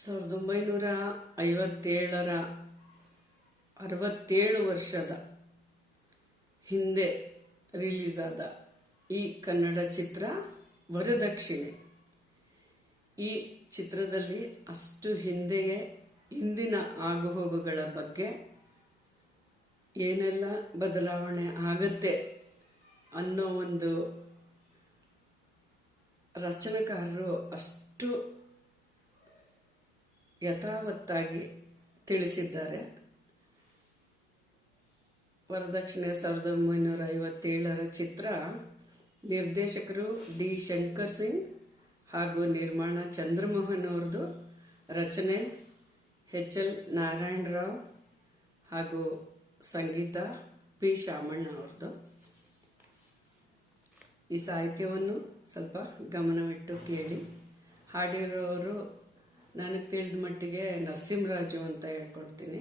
1957ರ 67 ವರ್ಷದ ಹಿಂದೆ ರಿಲೀಸ್ ಆದ ಈ ಕನ್ನಡ ಚಿತ್ರ ವರದಕ್ಷಿಣೆ. ಈ ಚಿತ್ರದಲ್ಲಿ ಅಷ್ಟು ಹಿಂದೆಯೇ ಇಂದಿನ ಆಗುಹೋಗುಗಳ ಬಗ್ಗೆ ಏನೆಲ್ಲ ಬದಲಾವಣೆ ಆಗುತ್ತೆ ಅನ್ನೋ ಒಂದು ರಚನೆಕಾರರು ಅಷ್ಟು ಯಥಾವತ್ತಾಗಿ ತಿಳಿಸಿದ್ದಾರೆ. ವರದಕ್ಷಿಣೆ 1957ರ ಚಿತ್ರ. ನಿರ್ದೇಶಕರು ಡಿ ಶಂಕರ್ ಸಿಂಗ್ ಹಾಗೂ ನಿರ್ಮಾಣ ಚಂದ್ರಮೋಹನ್ ಅವ್ರದ್ದು. ರಚನೆ ಎಚ್.ಎಲ್. ನಾರಾಯಣ ರಾವ್ ಹಾಗೂ ಸಂಗೀತ ಪಿ ಶಾಮಣ್ಣ ಅವ್ರದ್ದು. ಈ ಸಾಹಿತ್ಯವನ್ನು ಸ್ವಲ್ಪ ಗಮನವಿಟ್ಟು ಕೇಳಿ. ಹಾಡಿರೋರು ನನಗೆ ತಿಳಿದ ಮಟ್ಟಿಗೆ ನರಸಿಂಹರಾಜು ಅಂತ ಹೇಳ್ಕೊಡ್ತೀನಿ.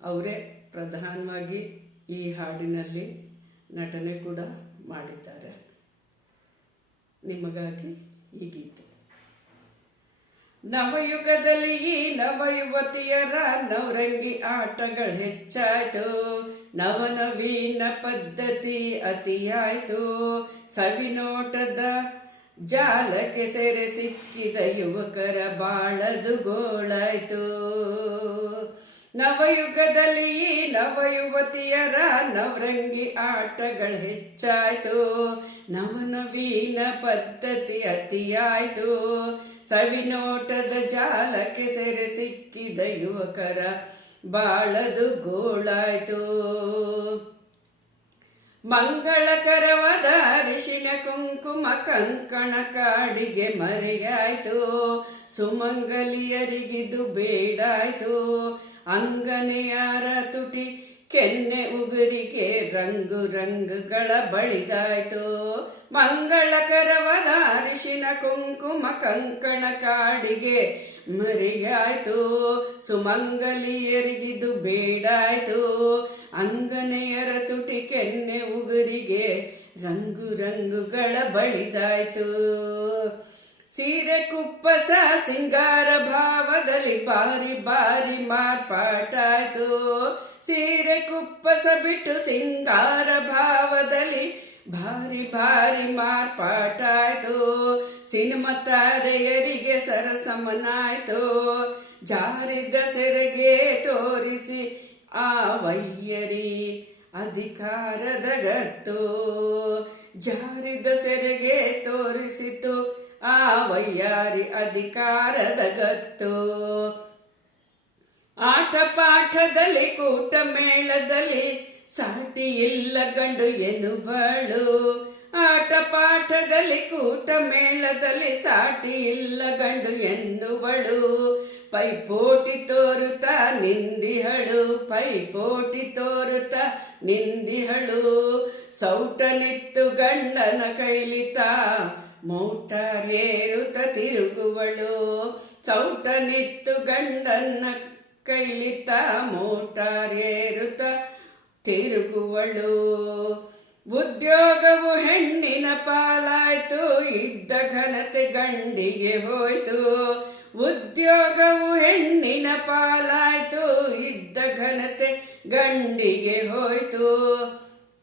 ಅವರೇ ಪ್ರಧಾನವಾಗಿ ಈ ಹಾಡಿನಲ್ಲಿ ನಟನೆ ಕೂಡ ಮಾಡಿದ್ದಾರೆ. ನಿಮಗಾಗಿ ಈ ಗೀತೆ. ನವಯುಗದಲ್ಲಿ ಈ ನವಯುವತಿಯರ ನವರಂಗಿ ಆಟಗಳು ಹೆಚ್ಚಾಯ್ತು, ನವನವೀನ ಪದ್ಧತಿ ಅತಿಯಾಯ್ತು, ಸವಿನೋಟದ ಜಾಲಕ್ಕೆ ಸೆರೆ ಸಿಕ್ಕಿದ ಯುವಕರ ಬಾಳದು ಗೋಳಾಯ್ತು. ನವಯುಗದಲ್ಲಿ ಈ ನವಯುವತಿಯರ ನವರಂಗಿ ಆಟಗಳು ಹೆಚ್ಚಾಯ್ತು, ನವನವೀನ ಪದ್ಧತಿ ಅತಿಯಾಯ್ತು, ಸವಿನೋಟದ ಜಾಲಕ್ಕೆ ಸೆರೆ ಸಿಕ್ಕಿದ ಯುವಕರ ಬಾಳದು ಗೋಳಾಯ್ತು. ಮಂಗಳಕರವಾದ ಅರಿಶಿನ ಕುಂಕುಮ ಕಂಕಣ ಕಾಡಿಗೆ ಮರೆಯಾಯ್ತು, ಸುಮಂಗಲಿಯರಿಗಿದು ಬೇಡಾಯ್ತು, ಅಂಗನೆಯಾರ ತುಟಿ ಕೆನ್ನೆ ಉಗುರಿಗೆ ರಂಗು ರಂಗುಗಳ ಬಳಿದಾಯ್ತು. ಮಂಗಳಕರವಾದ ಅರಿಶಿನ ಕುಂಕುಮ ಕಂಕಣ ಕಾಡಿಗೆ ಮರೆಯಾಯ್ತು, ಸುಮಂಗಲಿಯರಿಗಿದು ಬೇಡಾಯ್ತು, ಅಂಗನೆಯರ ತುಟಿ ಕೆನ್ನೆ ಉಗುರಿಗೆ ರಂಗು ರಂಗುಗಳ ಬಳಿದಾಯ್ತು. ಸೀರೆ ಕುಪ್ಪಸ ಸಿಂಗಾರ ಭಾವದಲ್ಲಿ ಬಾರಿ ಬಾರಿ ಮಾರ್ಪಾಟಾಯ್ತು, ಸೀರೆ ಕುಪ್ಪಸ ಬಿಟ್ಟು ಸಿಂಗಾರ ಭಾವದಲ್ಲಿ ಭಾರಿ ಭಾರಿ ಮಾರ್ಪಾಟಾಯ್ತು, ಸಿನಿಮಾ ತಾರೆಯರಿಗೆ ಸರಸಮನಾಯ್ತು, ಜಾರಿದ ಸೆರೆಗೆ ತೋರಿಸಿ ಆ ವೈಯರಿ ಅಧಿಕಾರದ ಗತ್ತು, ಜಾರಿದ ಸೆರೆಗೆ ತೋರಿಸಿತು ಆ ವೈಯಾರಿ ಅಧಿಕಾರದ ಗತ್ತು. ಆಟ ಪಾಠದಲ್ಲಿ ಕೂಟ ಮೇಳದಲ್ಲಿ ಸಾಟಿ ಇಲ್ಲ ಗಂಡು ಎನ್ನುವಳು, ಆಟ ಪಾಠದಲ್ಲಿ ಕೂಟ ಮೇಳದಲ್ಲಿ ಸಾಟಿ ಇಲ್ಲ ಗಂಡು ಎನ್ನುವಳು, ಪೈಪೋಟಿ ತೋರುತ್ತಾ ನಿಂದಿಹಳು, ಪೈಪೋಟಿ ತೋರುತ್ತಾ ನಿಂದಿಹಳು, ಸೌಟನಿತ್ತು ಗಂಡನ ಕೈಲಿತ ಮೋಟಾರ್ ಏರುತ್ತ ತಿರುಗುವಳು, ಸೌಟನಿತ್ತು ಗಂಡನ ಕೈಲಿತ ಮೋಟಾರ್ ಏರುತ್ತ ತಿರುಗುವಳು. ಉದ್ಯೋಗವು ಹೆಣ್ಣಿನ ಪಾಲಾಯ್ತು, ಇದ್ದ ಘನತೆ ಗಂಡಿಗೆ ಹೋಯ್ತು, ಉದ್ಯೋಗವು ಹೆಣ್ಣಿನ ಪಾಲಾಯ್ತು, ಇದ್ದ ಘನತೆ ಗಂಡಿಗೆ ಹೋಯ್ತು.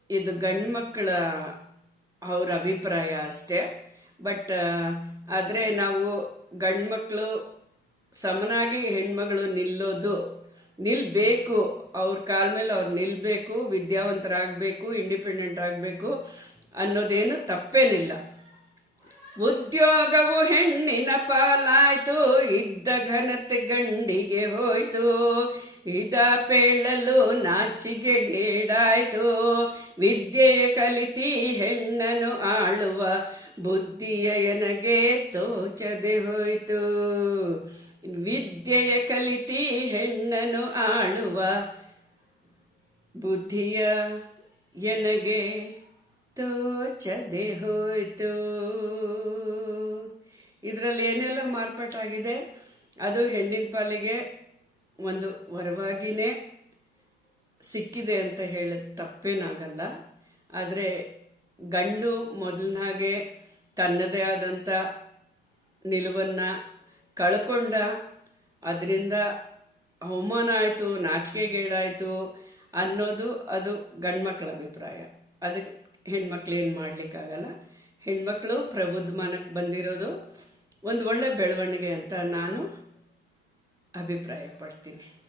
ಇದು ಗಂಡ್ಮಕ್ಳ ಅವ್ರ ಅಭಿಪ್ರಾಯ ಅಷ್ಟೇ. ಬಟ್ ಆದ್ರೆ ನಾವು ಗಂಡ್ಮಕ್ಳು ಸಮನಾಗಿ ಹೆಣ್ಮಗಳು ನಿಲ್ಬೇಕು, ಅವ್ರ ಕಾಲ ಮೇಲೆ ಅವ್ರು ನಿಲ್ಬೇಕು, ವಿದ್ಯಾವಂತರಾಗಬೇಕು, ಇಂಡಿಪೆಂಡೆಂಟ್ ಆಗಬೇಕು ಅನ್ನೋದೇನು ತಪ್ಪೇನಿಲ್ಲ. ಉದ್ಯೋಗವು ಹೆಣ್ಣಿನ ಪಾಲಾಯ್ತು, ಇದ್ದ ಘನತೆ ಗಂಡಿಗೆ ಹೋಯ್ತು, ಇದ ಪೇಳಲು ನಾಚಿಗೆ ಗೇಡಾಯ್ತು, ವಿದ್ಯೆಯ ಕಲಿತಿ ಹೆಣ್ಣನು ಆಳುವ ಬುದ್ಧಿಯ ಎನಗೆ ತೋಚದೆ ಹೋಯ್ತು, ವಿದ್ಯೆಯ ಕಲಿತಿ ಹೆಣ್ಣನು ಆಳುವ ಬುದ್ಧಿಯ ಎನಗೆ ತೋಚದೆ ಹೋಯ್ತು. ಇದರಲ್ಲಿ ಏನೆಲ್ಲ ಮಾರ್ಪಾಟಾಗಿದೆ ಅದು ಹೆಣ್ಣಿನ ಪಾಲಿಗೆ ಒಂದು ವರವಾಗಿನೇ ಸಿಕ್ಕಿದೆ ಅಂತ ಹೇಳೋದು ತಪ್ಪೇನಾಗಲ್ಲ. ಆದರೆ ಗಂಡು ಮೊದಲನಾಗೆ ತನ್ನದೇ ಆದಂಥ ನಿಲುವನ್ನು ಕಳ್ಕೊಂಡ ಅದರಿಂದ ಅವಮಾನ ಆಯಿತು, ನಾಚಿಕೆಗೇಡಾಯಿತು ಅನ್ನೋದು ಅದು ಗಂಡ್ಮಕ್ಳ ಅಭಿಪ್ರಾಯ. ಅದಕ್ಕೆ ಹೆಣ್ಮಕ್ಳು ಏನು ಮಾಡ್ಲಿಕ್ಕಾಗಲ್ಲ. ಹೆಣ್ಮಕ್ಳು ಪ್ರಬುದ್ಧಮಾನಕ್ಕೆ ಬಂದಿರೋದು ಒಂದು ಒಳ್ಳೆ ಬೆಳವಣಿಗೆ ಅಂತ ನಾನು ಅಭಿಪ್ರಾಯ ಪಡ್ತೀನಿ.